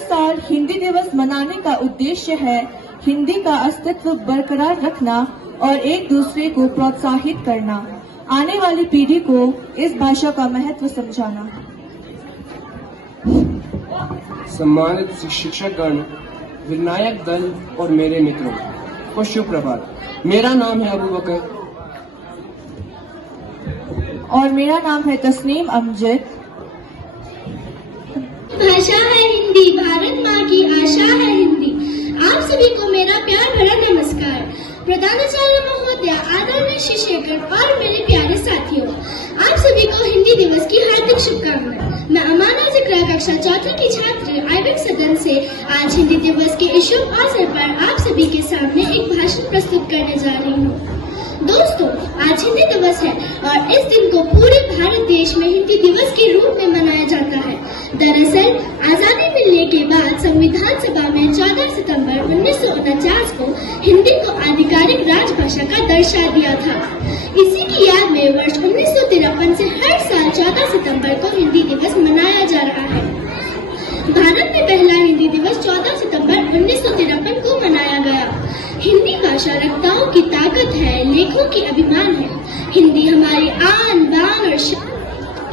साल हिंदी दिवस मनाने का उद्देश्य है हिंदी का अस्तित्व बरकरार रखना और एक दूसरे को प्रोत्साहित करना, आने वाली पीढ़ी को इस भाषा का महत्व समझाना। सम्मानित शिक्षकगण, विनायक दल और मेरे मित्रों को शुभ प्रभात। मेरा नाम है अबू बकर और मेरा नाम है तस्नीम अमजद। भाषा है हिंदी, भारत माँ की आशा है हिंदी। आप सभी को मेरा प्यार भरा नमस्कार। प्रधानाचार्य महोदय, आदरणीय शिक्षकगण और मेरे प्यारे साथियों, आप सभी को हिंदी दिवस की हार्दिक शुभकामनाएं। मैं अमाना जिक्रा कक्षा चौथी की छात्री आइविन सदन से आज हिंदी दिवस के इस शुभ अवसर पर आप सभी के सामने एक भाषण प्रस्तुत करने जा रही हूँ। दोस्तों, आज हिंदी दिवस है और इस दिन को पूरे भारत देश में हिंदी दिवस के रूप में मनाया जाता है। दरअसल आजादी मिलने के बाद संविधान सभा में 14 सितंबर 1949 को हिंदी को आधिकारिक राजभाषा का दर्जा दिया था। इसी की याद में वर्ष 1953 से हर साल 14 सितंबर को हिंदी दिवस मनाया जा रहा है। भारत में पहला हिंदी दिवस 14 सितंबर 1953 को मनाया गया। हिंदी भाषा वक्ताओं की ताकत है, लेखों की अभिमान है। हिंदी हमारी आन बान और शान,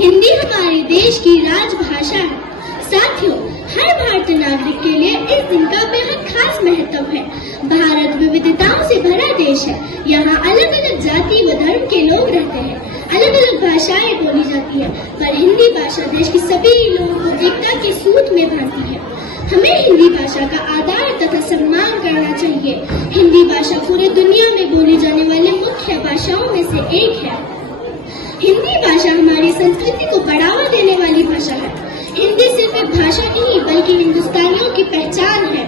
हिंदी हमारे देश की राजभाषा है। साथियों, हर भारतीय नागरिक के लिए इस दिन का बेहद खास महत्व है। भारत विविधताओं से भरा देश है। यहाँ अलग अलग जाति व धर्म के लोग रहते हैं, अलग अलग भाषाएं बोली जाती है, पर हिंदी भाषा देश के सभी लोगों को एकता के सूत में बांधती है। हमें हिंदी भाषा का आदर तथा सम्मान करना चाहिए। हिंदी भाषा पूरी दुनिया में बोली जाने वाली मुख्य भाषाओं में से एक है। हिंदी भाषा हमारी संस्कृति को बढ़ावा देने वाली भाषा है। हिंदी सिर्फ एक भाषा नहीं बल्कि हिंदुस्तानियों की पहचान है।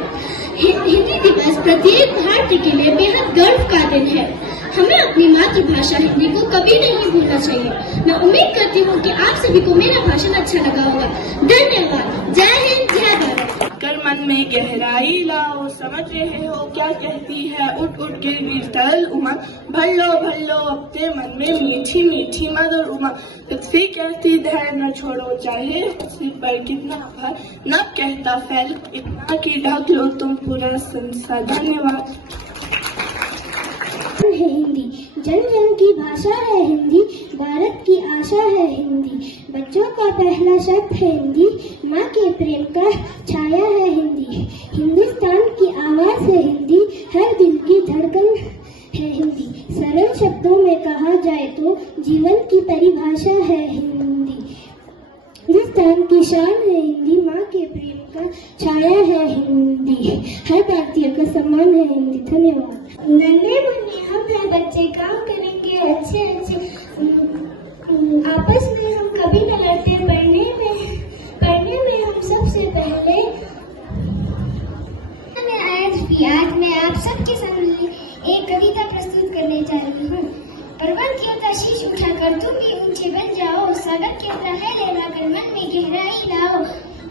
हिंदी दिवस प्रत्येक भारतीय के लिए बेहद गर्व का दिन है। हमें अपनी मातृभाषा हिंदी को कभी नहीं भूलना चाहिए। मैं उम्मीद करती हूँ कि आप सभी को मेरा भाषण अच्छा लगा होगा। धन्यवाद। जय हिंद, जय भारत। कर मन में गहराई लाओ, समझ रहे हो क्या कहती है उठ उठ गिरगिट तरल उमा। भर लो अपने मन में मीठी मीठी मधुर उमा। पृथ्वी कहती धैर्य न छोड़ो, चाहे पृथ्वी पर कितना भर, नभ कहता फैल इतना कि ढक लो तुम पूरा संसार। धन्यवाद। है हिंदी, जन जन की भाषा है हिंदी, भारत की आशा है हिंदी। बच्चों का पहला शब्द है हिंदी, माँ के प्रेम का छाया है हिंदी। हिंदुस्तान की आवाज है हिंदी, हर दिल की धड़कन है हिंदी। सरल शब्दों में कहा जाए तो जीवन की परिभाषा है हिंदी। हिंदुस्तान की शान है हिंदी, माँ के प्रेम का छाया है हिंदी। हर भारतीय का सम्मान है हिंदी। धन्यवाद। नन्हे मुन्ने हम हैं बच्चे, काम करेंगे अच्छे अच्छे, आपस में हम कभी न लड़ते, पढ़ने में हम सबसे पहले। आज मैं आप सबके सामने एक कविता प्रस्तुत करने जा रही हूँ। पर्वत की ओर शीश उठाकर तुम भी ऊंचे बन जाओ, सागर की तरह लेना कर मन में गहराई लाओ।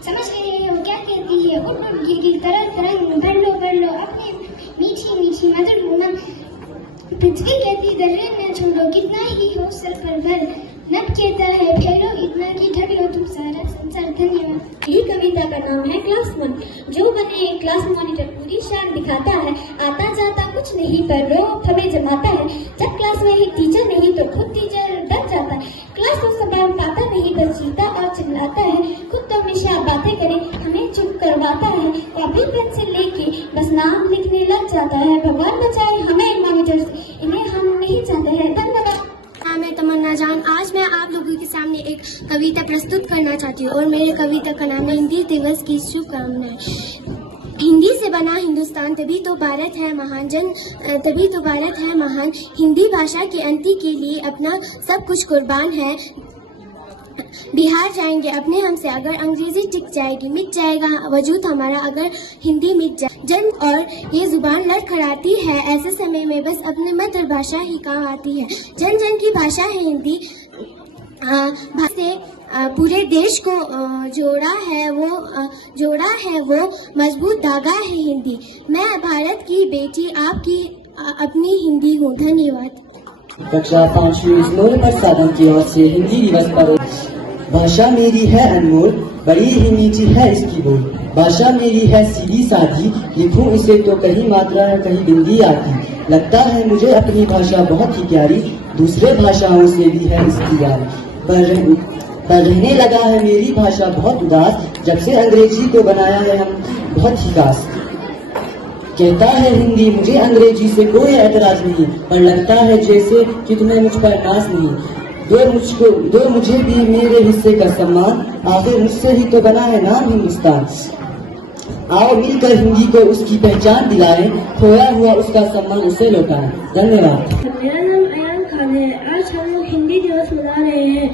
समझ रहे हो क्या कहती है उठ उठ गिरगिट तरंग तरंग। भर लो अपने मीठी मीठी मधुर उमा। पृथ्वी कहती धैर्य न छोड़ो, कितना ही हो सर पर भर। नभ कहता है फैलो इतना कि ढक लो तुम सारा संसार। धन्यवाद। ये कविता का नाम है क्लास वन। जो बने क्लास मॉनिटर पूरी शान दिखाता है, आता जाता कुछ नहीं पर रोब हमें जमाता है। जब क्लास में ही टीचर नहीं तो खुद टीचर डर जाता है। क्लास को संभाल पाता नहीं बस चीता और चिल्लाता है। खुद तो हमेशा बातें करे हमें चुप करवाता है। कॉपी पेंसिल लेके बस नाम लिखने लग जाता है। भगवान बचाए हमें मॉनिटर से, इन्हें हम नहीं चाहते हैं। धन्यवाद। मैं तमन्ना जान, आज मैं आप लोगों के सामने एक कविता प्रस्तुत करना चाहती हूँ और मेरे कविता का नाम है हिंदी दिवस की शुभकामनाएं। हिंदी से बना हिंदुस्तान तभी तो भारत है महान, तभी तो भारत है महान। हिंदी भाषा की उन्नति के लिए अपना सब कुछ कुर्बान है। बिहार जाएंगे अपने हमसे अगर अंग्रेजी टिक जाएगी, मिट जाएगा वजूद हमारा अगर हिंदी मिट जाए। जन और ये जुबान लड़खड़ाती है, ऐसे समय में बस अपनी मातृभाषा ही काम आती है। जन जन की भाषा है हिंदी, से पूरे देश को जोड़ा है वो मजबूत धागा है हिंदी। मैं भारत की बेटी आपकी अपनी हिंदी हूँ। धन्यवाद। कक्षा 5 में स्मरण प्रसादन की ओर से हिंदी दिवस पर भाषा मेरी है अनमोल, बड़ी ही मीठी है इसकी बोल। भाषा मेरी है सीधी सादी, लिखूं इसे तो कहीं मात्रा है कहीं बिंदी आती। लगता है मुझे अपनी भाषा बहुत ही प्यारी, दूसरे भाषाओं से भी है इसकी यारी। पर रहने लगा है मेरी भाषा बहुत उदास, जब से अंग्रेजी को बनाया है हम बहुत ही खास। कहता है हिंदी मुझे अंग्रेजी से कोई एतराज नहीं, पर लगता है जैसे कि तुम्हें मुझ पर नाज नहीं। दो मुझे भी मेरे हिस्से का सम्मान, आखिर मुझसे ही तो बना है नाम हिंदुस्तान। आओ मिलकर हिंदी को उसकी पहचान दिलाएं, खोया हुआ उसका सम्मान उसे लौटाएं। धन्यवाद। मेरा नाम अयान खान है। आज हम लोग हिंदी दिवस मना रहे हैं।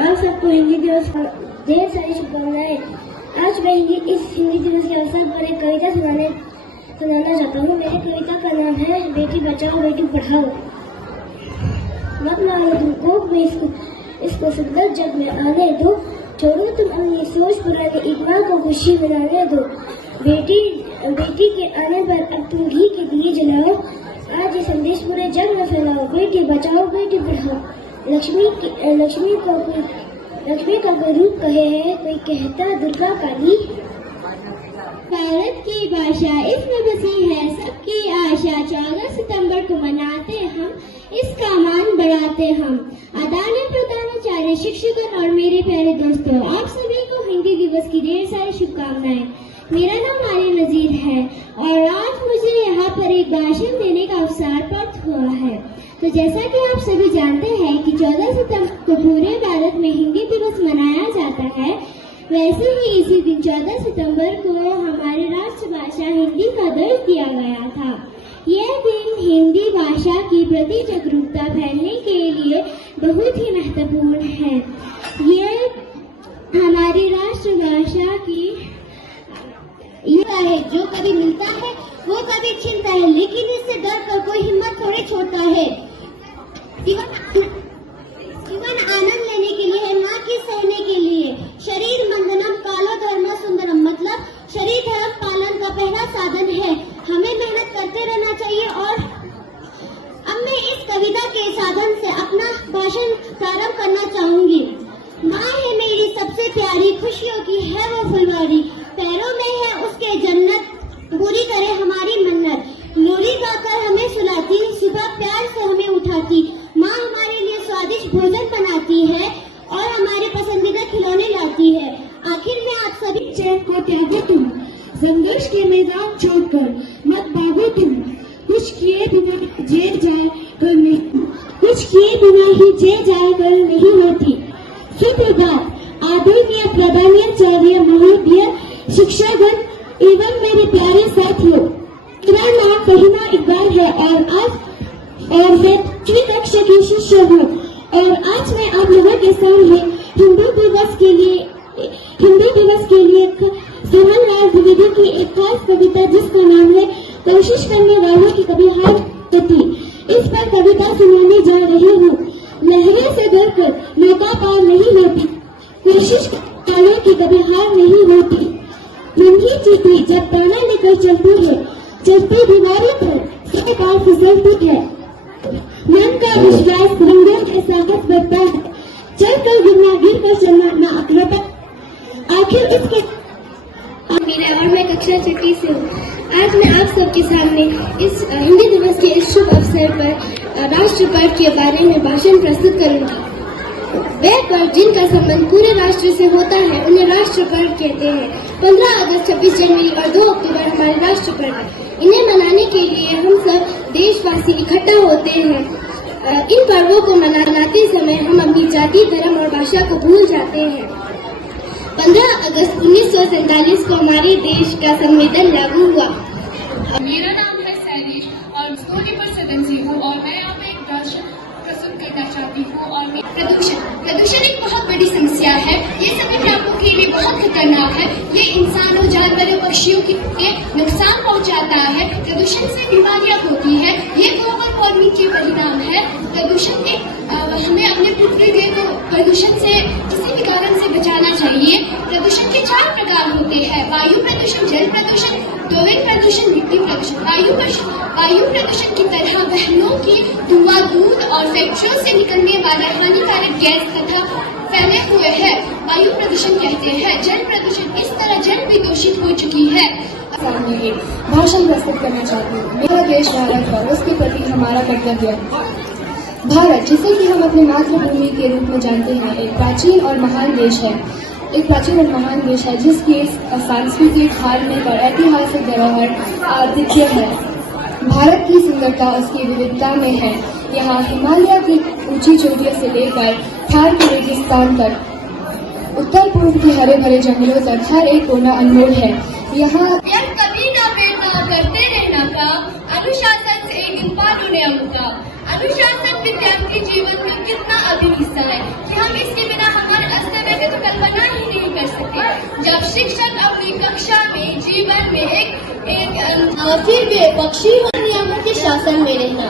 आप सबको हिंदी दिवस पर ढेर सारी शुभकामनाएं। आज मैं इस हिंदी दिवस के अवसर पर एक कविता सुनाना चाहता हूँ। मेरी कविता का नाम है बेटी बचाओ बेटी पढ़ाओ। मत मारो तुमको मैं इसको सुंदर जग में आने दो, छोड़ो तुम अपनी सोच पुरानी एक माँ को खुशी मनाने दो। बेटी के आने पर अब तुम घी के दिए जलाओ, आज ये संदेश पूरे जग में फैलाओ। बेटी बचाओ बेटी पढ़ाओ। लक्ष्मी का कोई रूप कहे है, कोई कहता दुर्गा काली। भारत की भाषा इसमें बसी है सबकी आशा, 14 सितंबर को मनाते हम, इसका मान बढ़ाते हम। आदरणीय प्रधानाचार्य, शिक्षकगण और मेरे प्यारे दोस्तों, आप सभी को हिंदी दिवस की ढेर सारी शुभकामनाएं। मेरा नाम आर्य नजीर है और आज मुझे यहाँ पर एक भाषण देने का अवसर प्राप्त हुआ है। तो जैसा कि आप सभी जानते हैं कि 14 सितंबर को पूरे भारत में हिंदी दिवस मनाया जाता है, वैसे ही इसी दिन 14 सितंबर को हमारी राष्ट्रभाषा हिंदी का दर्ज दिया गया था। यह दिन हिंदी भाषा की प्रति जागरूकता फैलने के लिए बहुत ही महत्वपूर्ण है। यह हमारी राष्ट्रभाषा की है जो कभी मिलता है वो कभी छिनता है, लेकिन इससे डर कर कोई हिम्मत थोड़ी छोड़ता है। जीवन आनंद लेने के लिए है, ना कि सहने के लिए। शरीर मंदनम कालो धर्म सुंदरम, मतलब शरीर धर्म पालन का पहला साधन है। हमें मेहनत करते रहना चाहिए। और अब मैं इस कविता के साधन से अपना भाषण प्रारंभ करना चाहूंगी। माँ है मेरी सबसे प्यारी, खुशियों की है वो फुलवारी, पैरों में है उसके जन्नत, पूरी करे हमारी मन्नत। लोरी गाकर हमें सुलाती, सुबह प्यार से हमें उठाती। माँ हमारे लिए स्वादिष्ट भोजन बनाती है और हमारे पसंदीदा खिलौने लाती है। आखिर में आप सभी चैन को त्यागो तुम, संघर्ष के मैदान छोड़कर मत भागो तुम। कुछ किए बिना जेल जाए कर नहीं, कुछ किए बिना ही जेल जाए कर नहीं होती। सुप्रभात आदरणीय प्रधानाचार्य महोदय, शिक्षकगण एवं मेरे प्यारे साथियों। मेरा नाम फहीमा इकबाल है और मैं 6वीं कक्षा की शिष्य हूँ। और आज मैं आप लोगों के सामने हिंदी दिवस के लिए जवाहरलाल द्विवेदी की एक खास कविता जिसका नाम है कोशिश करने वालों की कभी हार होती, इस पर कविता सुनाने जा रही हूँ। लहरें से डरकर नौका पार नहीं होती, कोशिश वालों की कभी हार नहीं होती। नन्ही चीटी जब दाना लेकर चलती है, चलती दीवारों पर सौ बार फिसलती है। मन का विश्वास रंगों के साहस बढ़ता है, चल कर गिरना गिर कर चलना ना अकलता। आखिर इसके मेरा और मैं कक्षा 6 से हूँ। आज मैं आप सबके सामने इस हिंदी दिवस के इस शुभ अवसर पर राष्ट्र पर्व के बारे में भाषण प्रस्तुत करूंगी। वह पर्व जिनका संबंध पूरे राष्ट्र से होता है उन्हें राष्ट्र पर्व कहते हैं। 15 अगस्त, 26 जनवरी और 2 अक्टूबर हमारे राष्ट्र पर्व है। इन्हें मनाने के लिए हम सब देशवासी इकट्ठा होते हैं। इन पर्वों को मनाते समय हम अपनी जाति, धर्म और भाषा को भूल जाते हैं। 15 अगस्त 1947 को हमारे देश का संविधान लागू हुआ। मेरा नाम है सैनिश और सोनीपत सदन से हूँ और मैं यहाँ पे एक भाषण प्रस्तुत करना चाहती हूँ। और प्रदूषण एक बहुत बड़ी समस्या है। ये सभी प्राणियों के लिए बहुत खतरनाक है। ये इंसानों, जानवरों, पक्षियों के नुकसान पहुँचाता है। प्रदूषण से बीमारियाँ होती है। ये ग्लोबल वार्मिंग के परिणाम है। प्रदूषण हमें अपने पृथ्वी को प्रदूषण से किसी भी कारण से बचाना चाहिए। प्रदूषण के 4 प्रकार होते हैं: वायु प्रदूषण, जल प्रदूषण, ध्वनि प्रदूषण, मिट्टी प्रदूषण। वायु प्रदूषण की तरह वाहनों की धुआं, दूध और फैक्ट्रियों से निकलने वाला हानिकारक गैस तथा फैले हुए हैं। वायु प्रदूषण कहते हैं, जल प्रदूषण, इस तरह जल भी दूषित हो चुकी है। सामने एक भाषण प्रस्तुत करना चाहती हूँ। मेरा देश भारत है, उसके प्रति हमारा कर्तव्य। भारत, जिसे कि हम अपनी मातृभूमि के रूप में जानते हैं, एक प्राचीन और महान देश है। एक प्राचीन और महान देश है जिसकी सांस्कृतिक, धार्मिक और ऐतिहासिक धरोहर अद्वितीय है। भारत की सुंदरता उसकी विविधता में है। यहाँ हिमालय की ऊंची चोटियों से लेकर थार के रेगिस्तान तक, उत्तर पूर्व के हरे भरे जंगलों तक हर एक कोना अनमोल है। यहाँ कभी ना बेटा करते रहना का, अनुशासन से एक दिन पार होने का। अनुशासन विद्यार्थी जीवन में कितना अभिन्न हिस्सा है कि हम इसके बिना हमारे अस्तित्व की तो कल्पना ही नहीं कर सकते। जब शिक्षक अपनी कक्षा में जीवन में फिर वे पक्षी व नियमों के शासन में रहना,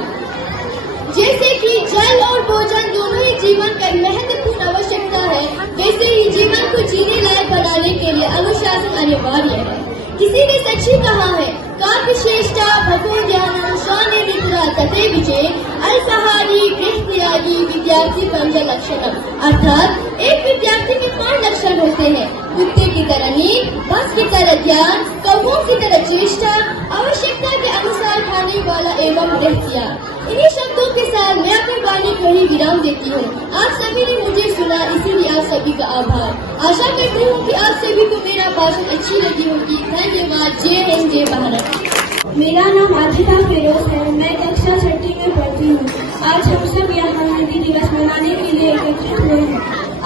जैसे कि जल और भोजन दोनों ही जीवन का महत्वपूर्ण आवश्यकता है, वैसे ही जीवन को जीने लायक बनाने के लिए अनुशासन अनिवार्य है। किसी ने सच ही कहा है, काव्य श्रेष्ठा भगो ज्ञान शाने मित्रा तथे विजय अलसहारी गृहत्यागी विद्यार्थी पंच लक्षणम। अर्थात एक विद्यार्थी के 5 लक्षण होते हैं: कुत्ते की तरह नींद, बस की तरह ध्यान, कौवों की तरह चेष्टा, आवश्यकता के अनुसार खाने वाला एवं गृहत्याग। इन्हीं शब्दों के साथ मैं अपनी वाणी को ही विराम देती हूँ। आप सभी ने मुझे सुना, इसीलिए आप सभी का आभार। आशा करती हूँ कि आप सभी को मेरा भाषण अच्छी लगी होगी। धन्यवाद। जय हिंद, जय भारत। मेरा नाम आदिता फिरोज है। मैं कक्षा 6ठी में पढ़ती हूँ। आज हम सब यहाँ हिंदी दिवस मनाने के लिए एकत्रित हुए हैं।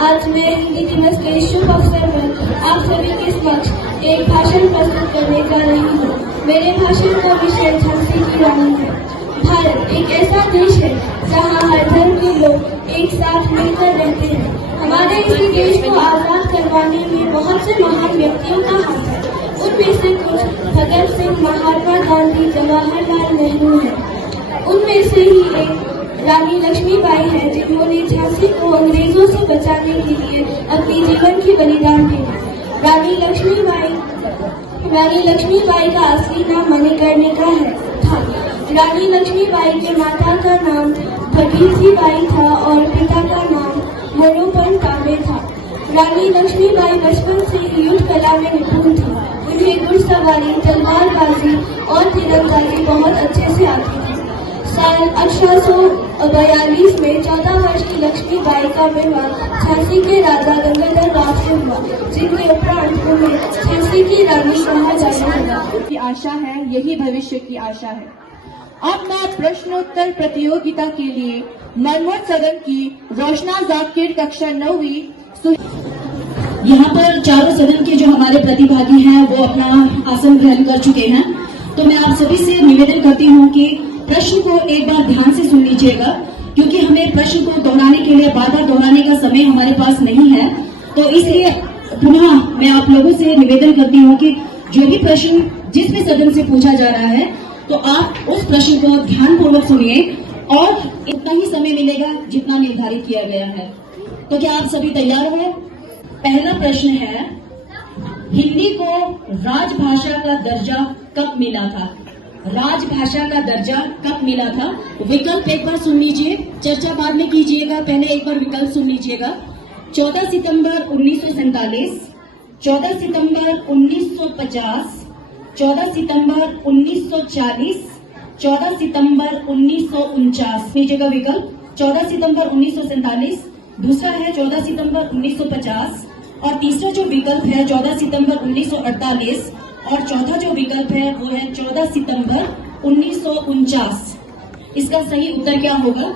आज मैं हिंदी दिवस के शुभ अवसर पर आप सभी के समक्ष एक भाषण प्रस्तुत करने जा रही हूँ। मेरे भाषण का विषय झांसी की रानी है। भारत एक ऐसा देश है जहाँ हर धर्म के लोग एक साथ मिलकर रहते हैं। हमारे इसी देश को आजाद करवाने में बहुत से महान व्यक्तियों का हाथ है। उनमें से कुछ भगत सिंह, महात्मा गांधी, जवाहरलाल नेहरू हैं। उनमें से ही एक रानी लक्ष्मीबाई है, जिन्होंने झांसी को अंग्रेजों से बचाने के लिए अपनी जीवन की बलिदान दिया। रानी लक्ष्मीबाई का असली नाम मणिकर्णिका था। रानी लक्ष्मीबाई के माता का नाम भगीरथी बाई था और पिता का नाम मनोपन कांबे था। रानी लक्ष्मीबाई बचपन से ही युद्ध कला में निपुण थी। उन्हें घुड़सवारी, तलवारबाजी और तीरंदाजी बहुत अच्छे से आती थी। साल 1842 में 14 वर्ष की लक्ष्मीबाई का विवाह झांसी के राजा गंगाधर राव से हुआ, जिनके उपरांत उन्हें झांसी की रानी कहा जाने लगा। की आशा है, यही भविष्य की आशा है। अब मैं प्रश्नोत्तर प्रतियोगिता के लिए मरमत सदन की रोशना जाकिर कक्षा 9वीं। यहाँ पर चारों सदन के जो हमारे प्रतिभागी हैं वो अपना आसन ग्रहण कर चुके हैं। तो मैं आप सभी से निवेदन करती हूँ कि प्रश्न को एक बार ध्यान से सुन लीजिएगा, क्योंकि हमें प्रश्न को दोहराने के लिए बार बार दोहराने का समय हमारे पास नहीं है। तो इसलिए पुनः मैं आप लोगों से निवेदन करती हूँ कि जो भी प्रश्न जिस भी सदन से पूछा जा रहा है, तो आप उस प्रश्न को ध्यानपूर्वक सुनिए और इतना ही समय मिलेगा जितना निर्धारित किया गया है। तो क्या आप सभी तैयार हैं? पहला प्रश्न है, हिंदी को राजभाषा का दर्जा कब मिला था? राजभाषा का दर्जा कब मिला था? विकल्प एक बार सुन लीजिए, चर्चा बाद में कीजिएगा, पहले एक बार विकल्प सुन लीजिएगा। 14 सितंबर 1947, 14 सितंबर 1950, 14 सितंबर 1940, 14 सितंबर 1949। लीजिएगा विकल्प 14 सितंबर 1947, दूसरा है 14 सितंबर 1950 और तीसरा जो विकल्प है 14 सितंबर 1948 और चौथा जो विकल्प है वो है 14 सितंबर 1949। इसका सही उत्तर क्या होगा?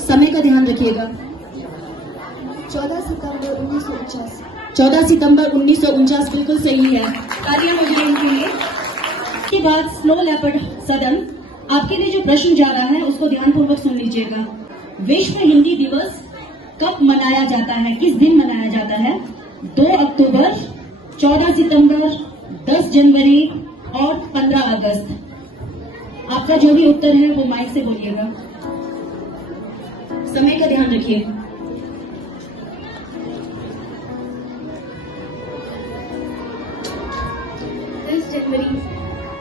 समय का ध्यान रखिएगा। 14 सितंबर 1949। 14 सितंबर 1949 बिल्कुल सही है। तालियां हो जाए इनके लिए। इसके बाद स्नो लेपर्ड सदन, आपके लिए जो प्रश्न जा रहा है उसको ध्यानपूर्वक सुन लीजिएगा। विश्व हिंदी दिवस कब मनाया जाता है? किस दिन मनाया जाता है? 2 अक्टूबर, 14 सितंबर, 10 जनवरी और 15 अगस्त। आपका जो भी उत्तर है वो माइक से बोलिएगा। समय का ध्यान रखिए। जनवरी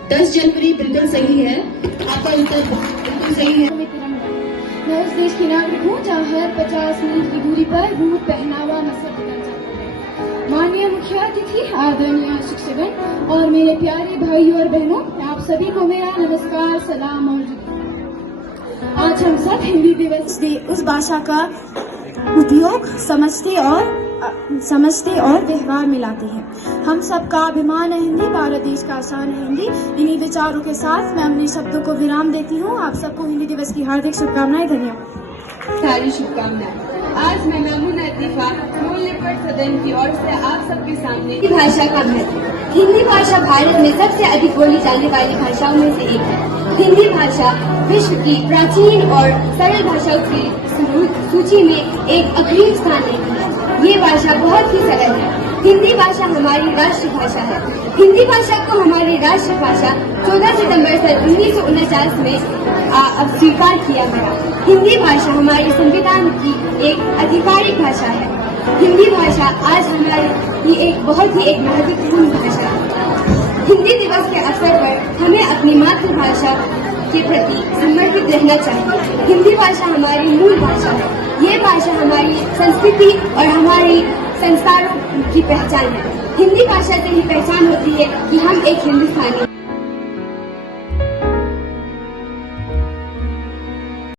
10 जनवरी बिल्कुल सही है। आपका उत्तर बिल्कुल सही है। मैं उस देश की नागरिक हूँ जहाँ हर 50 मील की दूरी पर बूट, पहनावा, नस्ल बदल जाता है। माननीय मुख्य अतिथि, आदरणीय शिक्षकगण और मेरे प्यारे भाइयों और बहनों, आप सभी को मेरा नमस्कार, सलाम और आज हम सब हिंदी दिवस उस भाषा का उपयोग समझते और व्यवहार में लाते हैं। हम सबका अभिमान है हिंदी, भारत देश का शान है हिंदी। इन्हीं विचारों के साथ मैं अपने शब्दों को विराम देती हूँ। आप सबको हिंदी दिवस की हार्दिक शुभकामनाएं। धन्यवाद। सारी शुभकामनाएं। आज मैं महमूना लतीफा मूल्यपर सदन की ओर से आप सबके सामने हिंदी भाषा का महत्व। हिंदी भाषा भारत में सबसे अधिक बोली जाने वाली भाषाओं में से एक है। हिंदी भाषा विश्व की प्राचीन और सरल भाषाओं की सूची में एक अग्रिम स्थान लेती है। ये भाषा बहुत ही सरल है। हिंदी भाषा हमारी राष्ट्रभाषा है। हिंदी भाषा को हमारी राष्ट्रभाषा 14 सितंबर सन 1949 में स्वीकार किया गया। हिंदी भाषा हमारे संविधान की एक आधिकारिक भाषा है। हिंदी भाषा आज हमारी एक बहुत ही महत्वपूर्ण भाषा है। हिंदी दिवस के अवसर पर हमें अपनी मातृभाषा के प्रति समर्पित रहना चाहिए। हिंदी भाषा हमारी मूल भाषा है। ये भाषा हमारी संस्कृति और हमारी संस्कारों की पहचान है। हिंदी भाषा से ही पहचान होती है कि हम एक हिंदुस्तानी